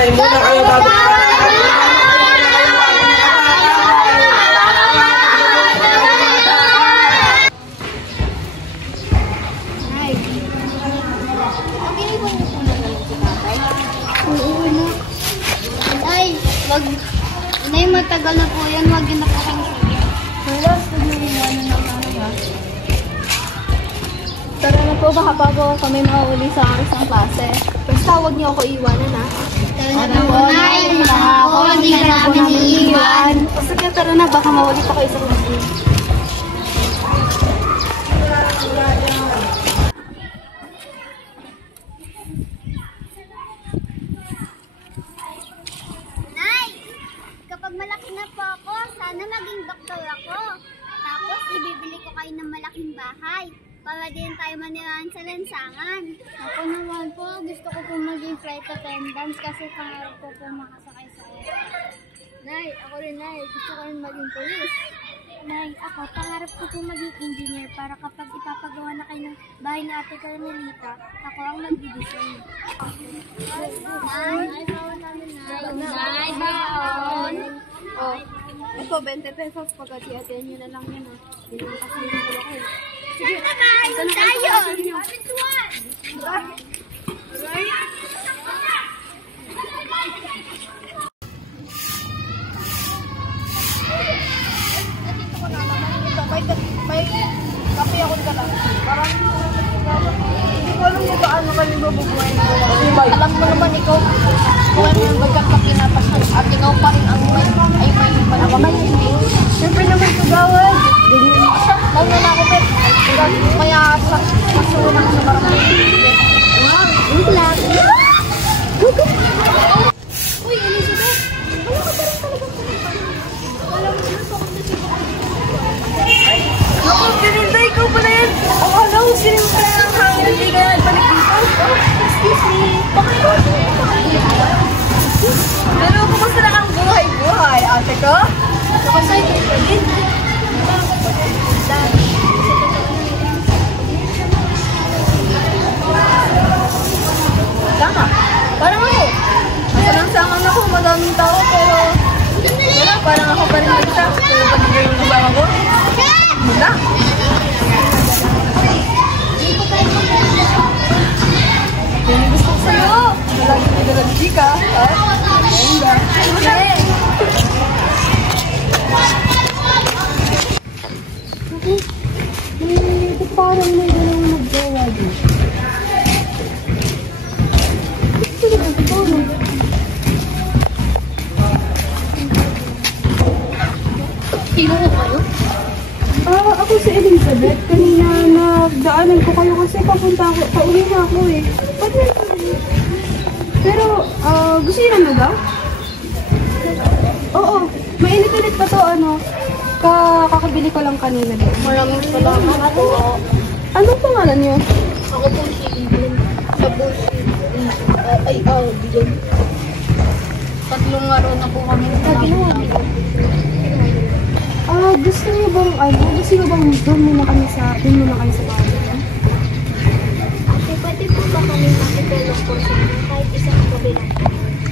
Tayo muna kayo bago. Nay, matagal na po yan. Wag yun na po kami sige. Wala, ano naman ha. Tara na po, baka bago kami makauli sa aras ng klase. Basta huwag niyo ako iwanan ha. Tara na po, Nay. Ako, hindi ka namin iiwan. Basta kaya tara na, baka maulit ako isang lagi. Malaki na po ako, sana maging doktor ako. Tapos ibibili ko kayo ng malaking bahay para din tayo manirahan sa lansangan. Ako naman po, gusto ko po maging flight attendant kasi pangarap ko po makasakay sa airplane. Nay, ako rin Nay, gusto ko rin maging police. Nay, ako, pangarap ko po maging engineer para kapag ipapagawa na kayo ng bahay na Ate Carmelita, ako ang nag-design. Nay, baon! Oh, ito, 20 pesos. Pagkatiatin nyo na lang yun ha. Yun ang kasi yun ko ako. Sige, Ayun tayo! May kape ako ka lang. Parang hindi ko alam kung paano kami mabubuhay na wala. Alam ko naman ikaw, kung ano yung bagang kapinapasan at ikaw pa rin ang may malawamay. Siyempre naman kagawad. Lang na ako, Pet. Kaya masunan ako sa barangay. Wow, good luck! Uy, Elizabeth! Wala ka pa rin talaga sa alam mo na po kung ako, Pininday, ikaw pala yan! Ang alam, sinimpa na ang hangin at di kaya nagbalik dito. Excuse me, bakit ko? Pero kumusta na ang buhay-buhay, ate ko? Nakasay kayo pa din. Tama, parang ako. Masalansangan ako, madaming tao, pero wala, parang ako pa rin nagsa. Pero pag hindi yung lubang ako, wala. Yan yung gusto ko sa'yo. Lagi may galagdi ka, ha? Ayun ba? Ito parang may dalawang magjawa dito. Ito na ba ito? Sino ko kayo? Ako si Elizabeth. Kanina nagdaanan ko kayo kasi papunta ako. Pauwi na ako eh. Ba't na ito? Pero, gusto nyo na ba? Oo. Mainit-init pa to, ano. Kakabili ko lang kanina din. Maraming salamat po. Anong pangalan nyo? Ako po si Ibon. Sa po si Bigyan. 3 araw na po kami. Gusto niyo bang, doon muna kayo sa bahay? Ate, pwede po ba kami makitulong po sa kahit isang gabi lang?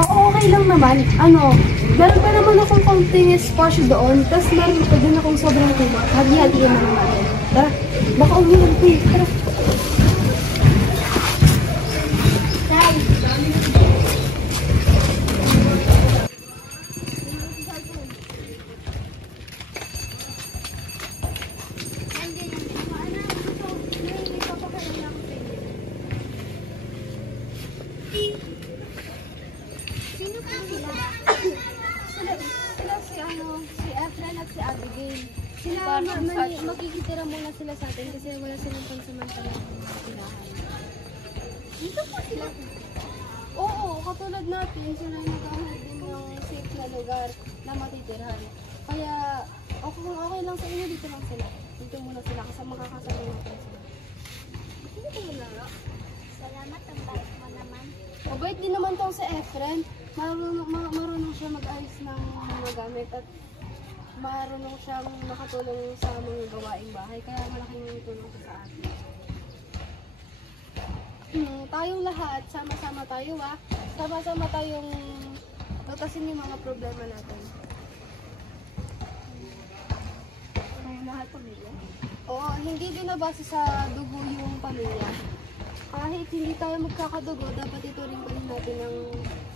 Oo, okay lang naman. Meron pa naman akong konting espasyo doon, tapos meron pa din akong sobrang kumot. Hagi-hagiin na lang natin. Tara, baka umiwan ko eh. Tara. Sino ka sila? Sila si Efren at si Abigail. Sila, makikitira muna sila sa atin kasi wala silang pansamantalang tirahan. Dito po sila. Oo, katulad natin, sila naghahanap din ng safe na lugar na matitirhan. Kaya, okay lang sa inyo, dito lang sila. Dito muna sila kasi makakasama natin sila. Dito muna lang. Salamat, ang bait mo naman. Mabait din naman tong si Efren. Marunong siya mag-ayos ng mga gamit at marunong siyang makatulong sa mga gawaing bahay. Kaya malaking tulong sa atin. Tayong lahat, sama-sama tayo Sama-sama tayong tutasin yung mga problema natin. Tayong lahat pamilya? Oo, hindi din nabase sa dugo yung pamilya. Kahit hindi tayo magkakadugo, dapat ito rin pa rin natin ng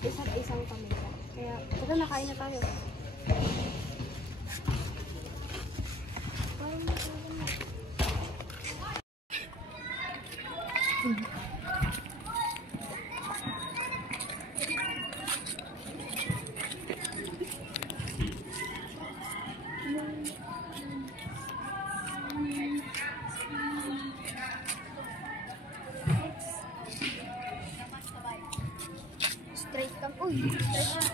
isa't isang pamilya. Kaya, tara na, kain na tayo. Straight ka. Uy, straight ka.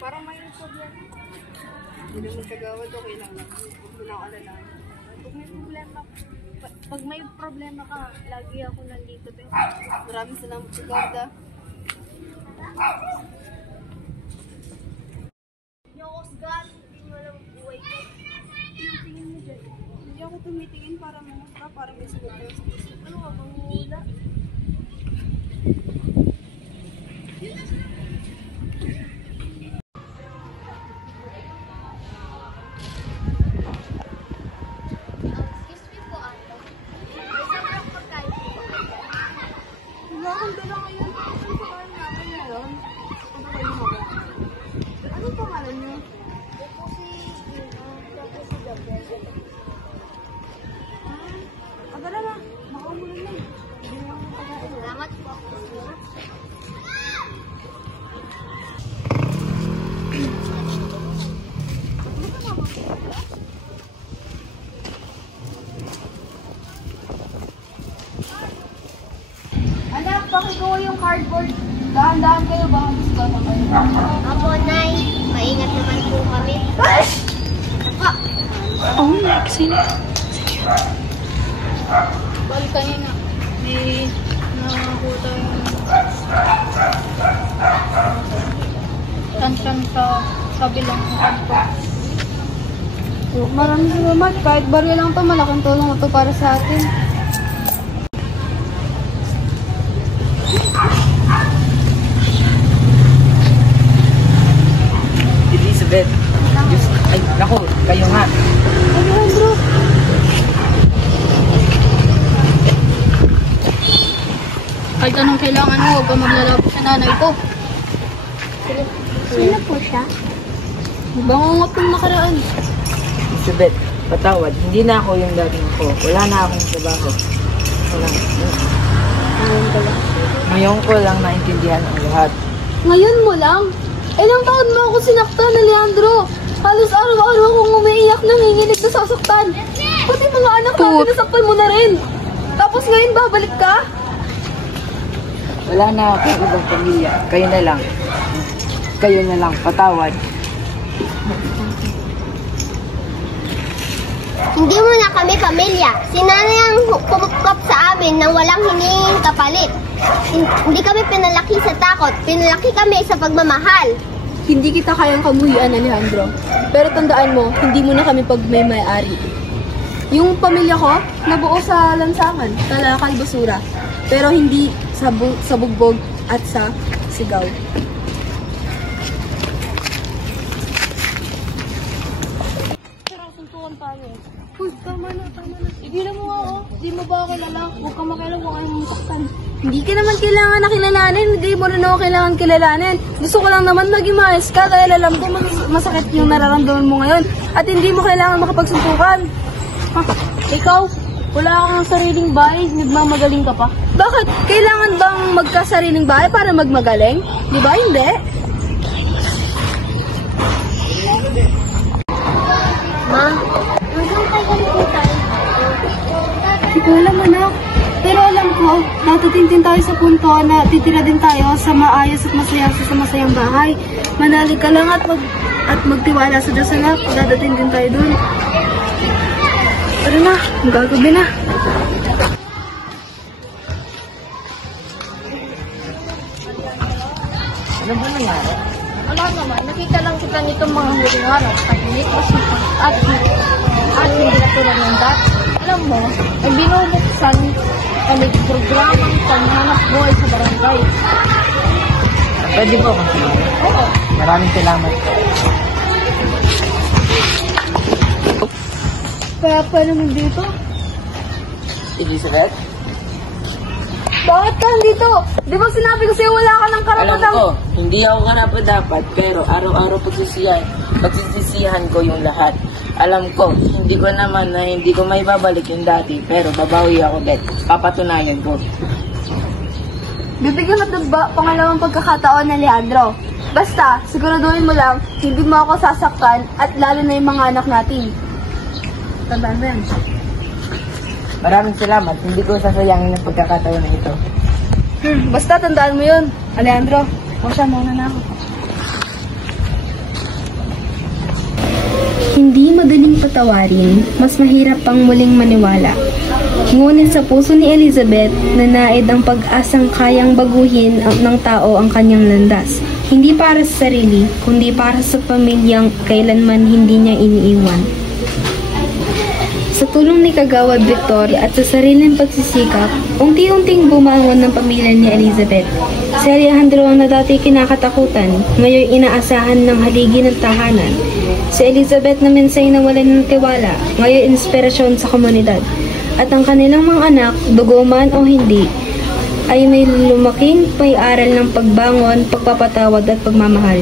Parang may problema. Hindi naman kagawad, okay lang. Huwag mo na ako alalahan. Pag may problema ka, lagi ako nandito. Maraming salamat sa Garda. Hindi ako sigal. Hindi mo alam ang buhay ko. Tingin mo dyan. Hindi ako tumitingin para mamustra, para may sagot ko sa isip. Ano ka bang hula? Excuse me po, ate. May sobrang pagkain po ba kayo? Wala akong dala ngayon. Ano sa kain natin ngayon? Ano kayo mga? Anong pangalan niyo? Ito po si Gabriel. Agala na. Makamulan na. Hindi mo akong pagkain. Salamat po. Anak, pakikuha yung cardboard. Dahan-dahan kayo, baka gusto na kayo. Apo, Nay. Maingat naman po kami. Oh, sino? Balik kayo na. May nakakuta yung tansyan sa kabilang kanto. Maraming salamat. Kahit barya lang to, malaking tulong ito para sa atin. Elizabeth. Diyos, ay, naku, kayo nga. Alejandro! Kahit anong kailangan mo, huwag ka maglalapit sa nanay ko. Sino po siya? Bangungot ng nakaraan. Elizabeth, patawad. Hindi na ako yung dating ako. Wala na akong trabaho. Wala. Ngayon ko lang naintindihan ang lahat. Ngayon mo lang? Ilang taon mo ako sinaktan, Alejandro? Halos araw-araw akong umiiyak nang hinginig na sasaktan. Pati mga anak natin nasaktan mo na rin. Tapos ngayon babalik ka? Wala na akong ibang pamilya. Kayo na lang. Kayo na lang. Patawad. Hindi mo na kami pamilya. Si nanay ang kumupkap sa amin nang walang hinihing kapalit. Hindi kami pinalaki sa takot. Pinalaki kami sa pagmamahal. Hindi kita kayang kamuhian, Alejandro. Pero tandaan mo, hindi mo na kami pagmay-may-ari. Yung pamilya ko, nabuo sa lansangan, Talakay, Basura. Pero hindi sa bugbog at sa sigaw. Tara, suntukan tayo. Uy, tama na. Igilan mo nga ako. Di mo ba ako kilala? Huwag ka makialam kung anong masaktan. Hindi ka naman kailangan na kilalanin. Hindi mo rin ako kailangan kilalanin. Gusto ko lang naman maging maayos ka dahil alam ko masakit yung nararamdaman mo ngayon. At hindi mo kailangan makapagsuntukan. Ha? Ikaw, wala kang sariling bahay, nagmamagaling ka pa. Bakit? Kailangan bang magkasariling bahay para magmagaling? Di ba? Hindi. Ma, hanggang kailan po tayo? Hindi ko alam, anak. Pero alam ko, ko, dadating din tayo sa punto na titira din tayo sa maayos at masayang bahay. Manalig ka lang at magtiwala sa Diyos anak, dadating din tayo dun. Tara na, magagabi na. Ano ba nangyari? Wala naman, nakita lang kita nitong mga huling araw. Tahimik, masipag, at hindi katulad ng dati. Alam mo, ay binubuksan kami programang panghanap buhay sa barangay. Pwede po kung sino. Oo. Maraming salamat. Kaya pa naman dito? Elizabeth? Bakit ka dito? Di ba sinabi ko sa'yo wala ka ng Alam karapatan? ko, hindi ako dapat, pero araw-araw pagsisisihan ko yung lahat. Alam ko, hindi ko may babalik yung dati, pero babawi ako, Bet. Papatunayan ko. Bibigyan mo ba pangalawang pagkakataon na Leandro? Basta, siguraduhin mo lang, hindi mo ako sasaktan at lalo na yung mga anak natin. Tandaan mo yan. Maraming salamat, hindi ko sasayangin ang pagkakataon na ito. Basta tandaan mo yun, Alejandro. Masya, mauna na ako. Hindi madaling patawarin, mas mahirap pang muling maniwala. Ngunit sa puso ni Elizabeth, nanaid ang pag-asang kayang baguhin ng tao ang kanyang landas. Hindi para sa sarili, kundi para sa pamilyang kailanman hindi niya iniiwan. Sa tulong ni Kagawad Victor at sa sariling pagsisikap, unti-unting bumangon ng pamilya ni Elizabeth. Si Alejandro ang na dati kinakatakutan, ngayon inaasahan ng haligi ng tahanan. Si Elizabeth naman sa'y nawalan ng tiwala, ngayon inspirasyon sa komunidad. At ang kanilang mga anak, dugo man o hindi, ay may lumaking may-aral ng pagbangon, pagpapatawad at pagmamahal.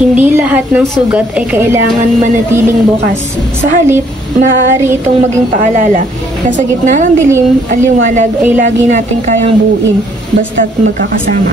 Hindi lahat ng sugat ay kailangan manatiling bukas. Sa halip, maaari itong maging paalala na sa gitna ng dilim, ang liwanag ay lagi nating kayang buuin basta't magkakasama.